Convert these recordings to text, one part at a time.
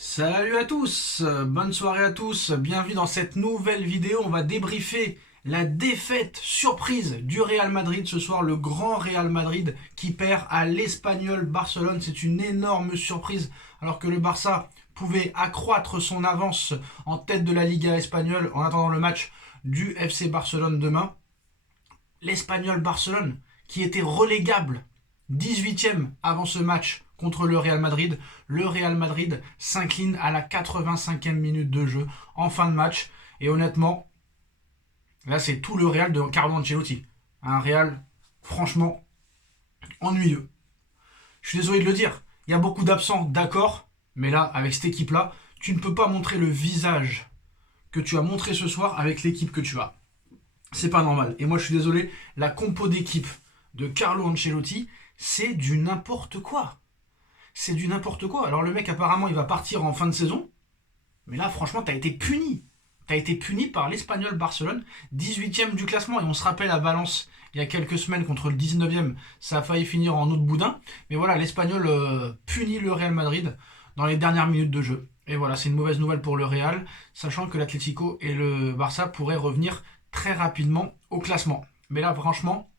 Salut à tous, bonne soirée à tous, bienvenue dans cette nouvelle vidéo. On va débriefer la défaite surprise du Real Madrid ce soir, le grand Real Madrid qui perd à l'Espagnol Barcelone. C'est une énorme surprise alors que le Barça pouvait accroître son avance en tête de la Liga espagnole en attendant le match du FC Barcelone demain. L'Espagnol Barcelone qui était relégable 18e avant ce match contre le Real Madrid. Le Real Madrid s'incline à la 85e minute de jeu en fin de match. Et honnêtement, là c'est tout le Real de Carlo Ancelotti. Un Real franchement ennuyeux. Je suis désolé de le dire. Il y a beaucoup d'absents, d'accord. Mais là, avec cette équipe-là, tu ne peux pas montrer le visage que tu as montré ce soir avec l'équipe que tu as. C'est pas normal. Et moi je suis désolé, la compo d'équipe de Carlo Ancelotti, c'est du n'importe quoi. C'est du n'importe quoi. Alors le mec apparemment il va partir en fin de saison. Mais là franchement t'as été puni. T'as été puni par l'Espagnol Barcelone, 18e du classement. Et on se rappelle à Valence, il y a quelques semaines contre le 19e, ça a failli finir en autre boudin. Mais voilà, l'Espagnol punit le Real Madrid dans les dernières minutes de jeu. Et voilà, c'est une mauvaise nouvelle pour le Real, sachant que l'Atlético et le Barça pourraient revenir très rapidement au classement. Mais là franchement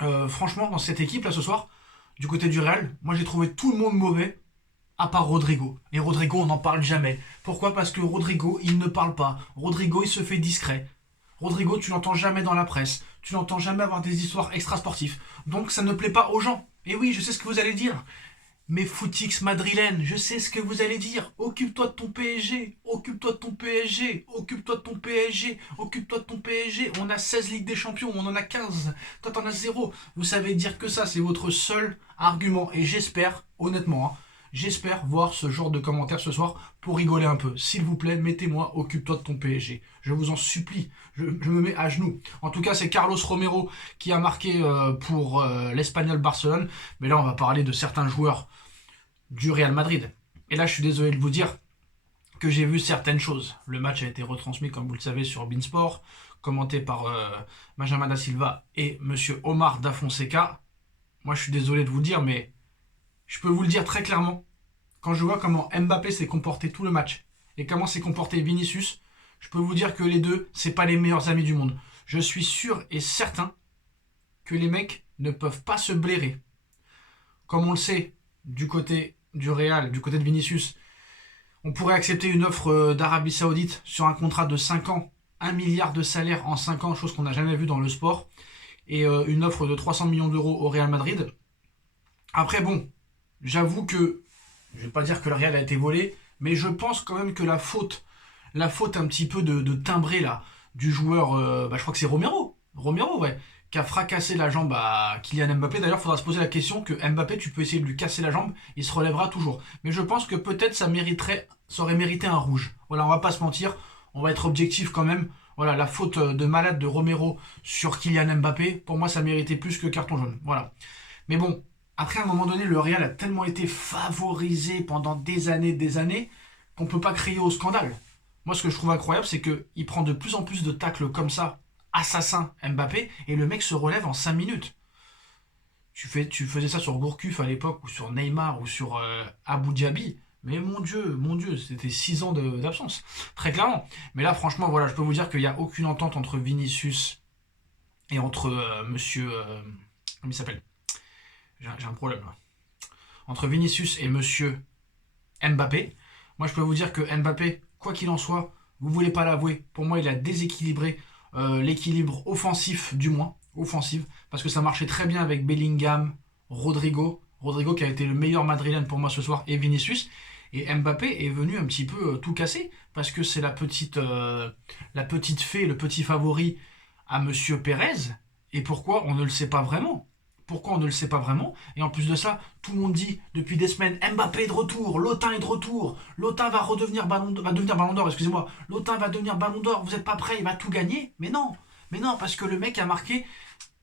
dans cette équipe là ce soir, du côté du Real, moi j'ai trouvé tout le monde mauvais, à part Rodrigo. Et Rodrigo, on n'en parle jamais. Pourquoi? Parce que Rodrigo, il ne parle pas. Rodrigo, il se fait discret. Rodrigo, tu l'entends jamais dans la presse. Tu l'entends jamais avoir des histoires extrasportives. Donc ça ne plaît pas aux gens. Et oui, je sais ce que vous allez dire. Mais footix madrilène, je sais ce que vous allez dire. Occupe-toi de ton PSG. Occupe-toi de ton PSG. Occupe-toi de ton PSG. Occupe-toi de ton PSG. On a 16 Ligues des Champions. On en a 15. Toi, t'en as 0. Vous savez dire que ça, c'est votre seul argument. Et j'espère, honnêtement, j'espère voir ce genre de commentaires ce soir pour rigoler un peu. S'il vous plaît, mettez-moi occupe-toi de ton PSG. Je vous en supplie. Je me mets à genoux. En tout cas, c'est Carlos Romero qui a marqué pour l'Espagnol Barcelone. Mais là, on va parler de certains joueurs du Real Madrid. Et là, je suis désolé de vous dire que j'ai vu certaines choses. Le match a été retransmis, comme vous le savez, sur Beansport, commenté par Benjamin da Silva et Monsieur Omar da Fonseca. Moi, je suis désolé de vous dire, mais je peux vous le dire très clairement. Quand je vois comment Mbappé s'est comporté tout le match et comment s'est comporté Vinicius, je peux vous dire que les deux, c'est pas les meilleurs amis du monde. Je suis sûr et certain que les mecs ne peuvent pas se blairer. Comme on le sait, du côté du Real, du côté de Vinicius, on pourrait accepter une offre d'Arabie Saoudite sur un contrat de 5 ans, 1 milliard de salaire en 5 ans, chose qu'on n'a jamais vue dans le sport, et une offre de 300 millions d'euros au Real Madrid. Après, bon, j'avoue que, je ne vais pas dire que le Real a été volé, mais je pense quand même que la faute un petit peu de timbré là, du joueur, je crois que c'est Romero, ouais, qui a fracassé la jambe à Kylian Mbappé. D'ailleurs, il faudra se poser la question que Mbappé, tu peux essayer de lui casser la jambe, il se relèvera toujours. Mais je pense que peut-être ça aurait mérité un rouge. Voilà, on va pas se mentir, on va être objectif quand même. Voilà, la faute de malade de Romero sur Kylian Mbappé, pour moi, ça méritait plus que carton jaune. Voilà. Mais bon, après, à un moment donné, le Real a tellement été favorisé pendant des années, qu'on ne peut pas crier au scandale. Moi, ce que je trouve incroyable, c'est qu'il prend de plus en plus de tacles comme ça, assassin Mbappé, et le mec se relève en 5 minutes. Tu faisais ça sur Gourcuff à l'époque, ou sur Neymar, ou sur Abu Dhabi. Mais mon Dieu, c'était 6 ans d'absence. Très clairement. Mais là, franchement, voilà, je peux vous dire qu'il n'y a aucune entente entre Vinicius et entre monsieur... comment il s'appelle? J'ai un problème là. Entre Vinicius et monsieur Mbappé. Moi, je peux vous dire que Mbappé, quoi qu'il en soit, vous ne voulez pas l'avouer, pour moi, il a déséquilibré l'équilibre offensif, du moins, offensif, parce que ça marchait très bien avec Bellingham, Rodrigo qui a été le meilleur madrilène pour moi ce soir, et Vinicius. Et Mbappé est venu un petit peu tout casser, parce que c'est la petite fée, le petit favori à monsieur Pérez. Et pourquoi? On ne le sait pas vraiment. Pourquoi on ne le sait pas vraiment? Et en plus de ça, tout le monde dit depuis des semaines Mbappé est de retour, Lotin est de retour, Lotin va devenir Ballon d'Or, excusez-moi, Lotin va devenir Ballon d'Or, vous n'êtes pas prêt, il va tout gagner. Mais non, parce que le mec a marqué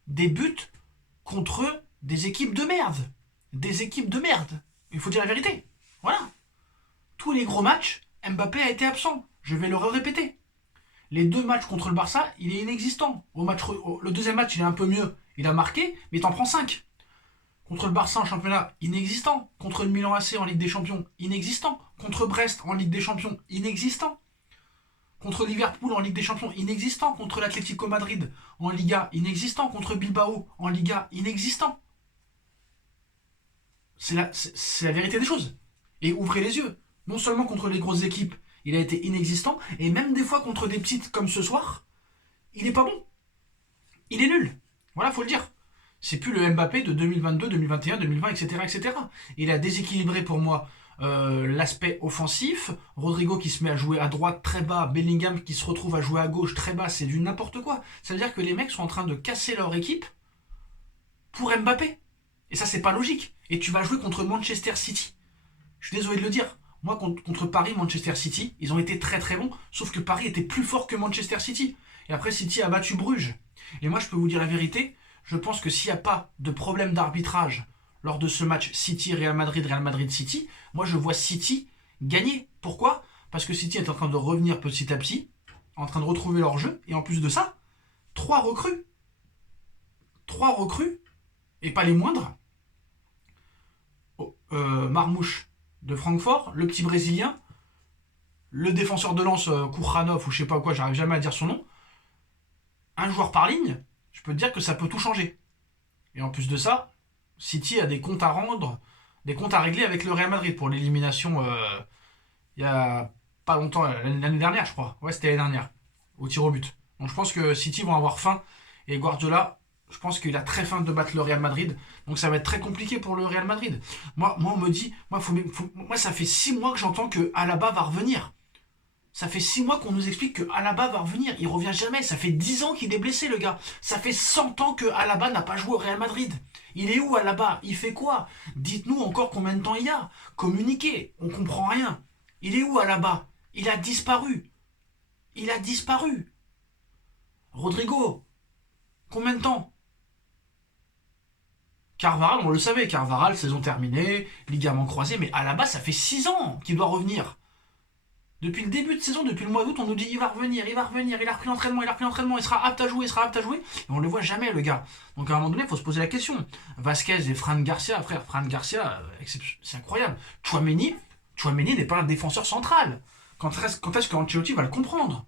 des buts contre des équipes de merde. Des équipes de merde. Il faut dire la vérité. Voilà. Tous les gros matchs, Mbappé a été absent. Je vais le répéter. Les 2 matchs contre le Barça, il est inexistant. Le deuxième match, il est un peu mieux. Il a marqué, mais il t'en prend 5. Contre le Barça en championnat, inexistant. Contre le Milan AC en Ligue des Champions, inexistant. Contre Brest en Ligue des Champions, inexistant. Contre Liverpool en Ligue des Champions, inexistant. Contre l'Atlético Madrid en Liga, inexistant. Contre Bilbao en Liga, inexistant. C'est la vérité des choses. Et ouvrez les yeux. Non seulement contre les grosses équipes, il a été inexistant, et même des fois contre des petites comme ce soir, il est pas bon. Il est nul. Voilà, faut le dire. C'est plus le Mbappé de 2022, 2021, 2020, etc., etc. Il a déséquilibré pour moi l'aspect offensif. Rodrigo qui se met à jouer à droite très bas, Bellingham qui se retrouve à jouer à gauche très bas, c'est du n'importe quoi. Ça veut dire que les mecs sont en train de casser leur équipe pour Mbappé. Et ça, c'est pas logique. Et tu vas jouer contre Manchester City. Je suis désolé de le dire. Moi, contre Paris, Manchester City, ils ont été très très bons, sauf que Paris était plus fort que Manchester City. Et après, City a battu Bruges. Et moi, je peux vous dire la vérité, je pense que s'il n'y a pas de problème d'arbitrage lors de ce match City-Real Madrid, Real Madrid-City, moi, je vois City gagner. Pourquoi ? Parce que City est en train de revenir petit à petit, en train de retrouver leur jeu, et en plus de ça, 3 recrues. 3 recrues, et pas les moindres. Marmouche de Francfort, le petit Brésilien, le défenseur de lance Koukhanov ou je sais pas quoi, j'arrive jamais à dire son nom. Un joueur par ligne, je peux te dire que ça peut tout changer. Et en plus de ça, City a des comptes à rendre, des comptes à régler avec le Real Madrid pour l'élimination il y a pas longtemps, l'année dernière je crois. Ouais, c'était l'année dernière, au tir au but. Donc je pense que City vont avoir faim et Guardiola, je pense qu'il a très faim de battre le Real Madrid. Donc ça va être très compliqué pour le Real Madrid. Moi on me dit, moi ça fait 6 mois que j'entends que Alaba va revenir. Ça fait 6 mois qu'on nous explique que Alaba va revenir. Il revient jamais. Ça fait 10 ans qu'il est blessé, le gars. Ça fait 100 ans que Alaba n'a pas joué au Real Madrid. Il est où, Alaba? Il fait quoi? Dites-nous encore combien de temps il y a. Communiquez. On comprend rien. Il est où, Alaba? Il a disparu. Il a disparu. Rodrigo. Combien de temps? Carvajal, on le savait. Carvajal, saison terminée. Ligament croisé. Mais Alaba, ça fait 6 ans qu'il doit revenir. Depuis le début de saison, depuis le mois d'août, on nous dit il va revenir, il a repris l'entraînement, il sera apte à jouer, et on ne le voit jamais, le gars. Donc à un moment donné, il faut se poser la question. Vasquez et Fran Garcia, frère, Fran Garcia, c'est incroyable. Tchouaméni n'est pas un défenseur central. Quand est-ce qu'Ancelotti va le comprendre?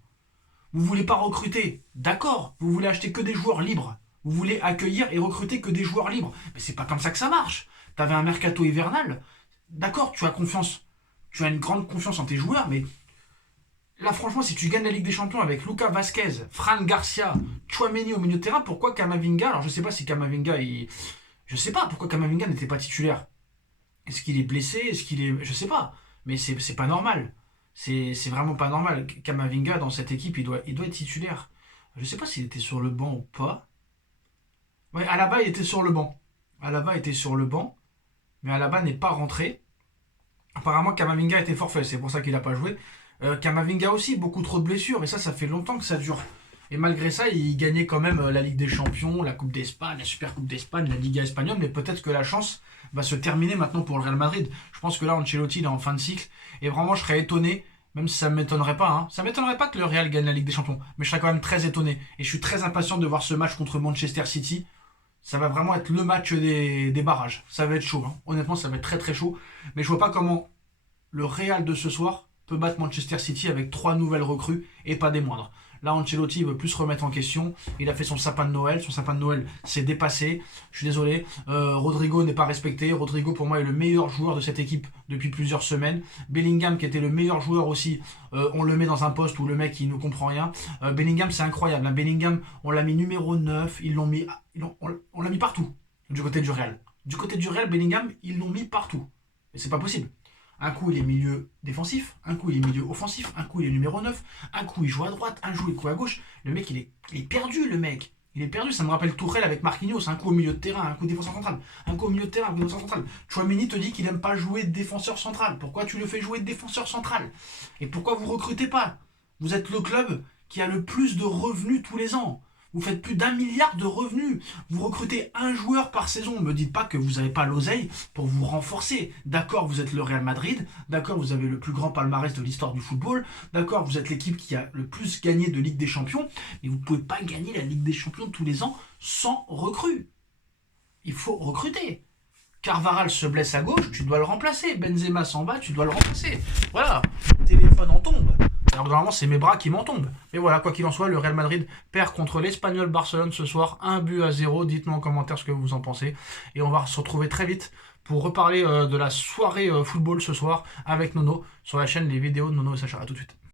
Vous voulez pas recruter, d'accord, vous voulez acheter que des joueurs libres. Vous voulez accueillir et recruter que des joueurs libres. Mais c'est pas comme ça que ça marche. T'avais un mercato hivernal, d'accord, tu as confiance. Tu as une grande confiance en tes joueurs, mais là, franchement, si tu gagnes la Ligue des Champions avec Lucas Vasquez, Fran Garcia, Tchouaméni au milieu de terrain, pourquoi Camavinga? Alors, je sais pas si Camavinga, je sais pas pourquoi Camavinga n'était pas titulaire. Est-ce qu'il est blessé? Est-ce qu'il est... Je sais pas. Mais c'est pas normal. C'est vraiment pas normal. Camavinga, dans cette équipe, il doit être titulaire. Je sais pas s'il était sur le banc ou pas. Ouais, Alaba, il était sur le banc. Alaba était sur le banc. Mais Alaba n'est pas rentré. Apparemment, Camavinga était forfait. C'est pour ça qu'il n'a pas joué. Camavinga aussi, beaucoup trop de blessures, et ça fait longtemps que ça dure. Et malgré ça, il gagnait quand même la Ligue des Champions, la Coupe d'Espagne, la Super Coupe d'Espagne, la Liga espagnole, mais peut-être que la chance va se terminer maintenant pour le Real Madrid. Je pense que là, Ancelotti, il est en fin de cycle, et vraiment, je serais étonné, même si ça ne m'étonnerait pas, hein. Ça ne m'étonnerait pas que le Real gagne la Ligue des Champions, mais je serais quand même très étonné. Et je suis très impatient de voir ce match contre Manchester City. Ça va vraiment être le match des barrages. Ça va être chaud, hein. Honnêtement, ça va être très très chaud. Mais je vois pas comment le Real de ce soir peut battre Manchester City avec 3 nouvelles recrues et pas des moindres. Là, Ancelotti veut plus se remettre en question. Il a fait son sapin de Noël. Son sapin de Noël s'est dépassé. Je suis désolé. Rodrigo n'est pas respecté. Rodrigo, pour moi, est le meilleur joueur de cette équipe depuis plusieurs semaines. Bellingham, qui était le meilleur joueur aussi, on le met dans un poste où le mec, il ne comprend rien. Bellingham, c'est incroyable. Hein. Bellingham, on l'a mis numéro 9. On l'a mis partout du côté du Real. Du côté du Real, Bellingham, ils l'ont mis partout. Et c'est pas possible. Un coup, il est milieu défensif, un coup, il est milieu offensif, un coup, il est numéro 9, un coup, il joue à droite, un coup, il joue à gauche. Le mec, il est perdu, le mec. Il est perdu, ça me rappelle Tourelle avec Marquinhos, un coup au milieu de terrain, un coup défenseur central, un coup au milieu de terrain, un coup défenseur central. Tchouaméni te dit qu'il n'aime pas jouer défenseur central. Pourquoi tu le fais jouer défenseur central? Et pourquoi vous recrutez pas? Vous êtes le club qui a le plus de revenus tous les ans. Vous faites plus d'1 milliard de revenus. Vous recrutez un joueur par saison. Ne me dites pas que vous n'avez pas l'oseille pour vous renforcer. D'accord, vous êtes le Real Madrid. D'accord, vous avez le plus grand palmarès de l'histoire du football. D'accord, vous êtes l'équipe qui a le plus gagné de Ligue des Champions. Mais vous ne pouvez pas gagner la Ligue des Champions tous les ans sans recrues. Il faut recruter. Carvajal se blesse à gauche, tu dois le remplacer. Benzema s'en va, tu dois le remplacer. Voilà, le téléphone en tombe. Alors normalement, c'est mes bras qui m'en tombent. Mais voilà, quoi qu'il en soit, le Real Madrid perd contre l'Espagnol Barcelone ce soir, 1-0. Dites-moi en commentaire ce que vous en pensez. Et on va se retrouver très vite pour reparler de la soirée football ce soir avec Nono sur la chaîne Les Vidéos de Nono et Sacha. A tout de suite.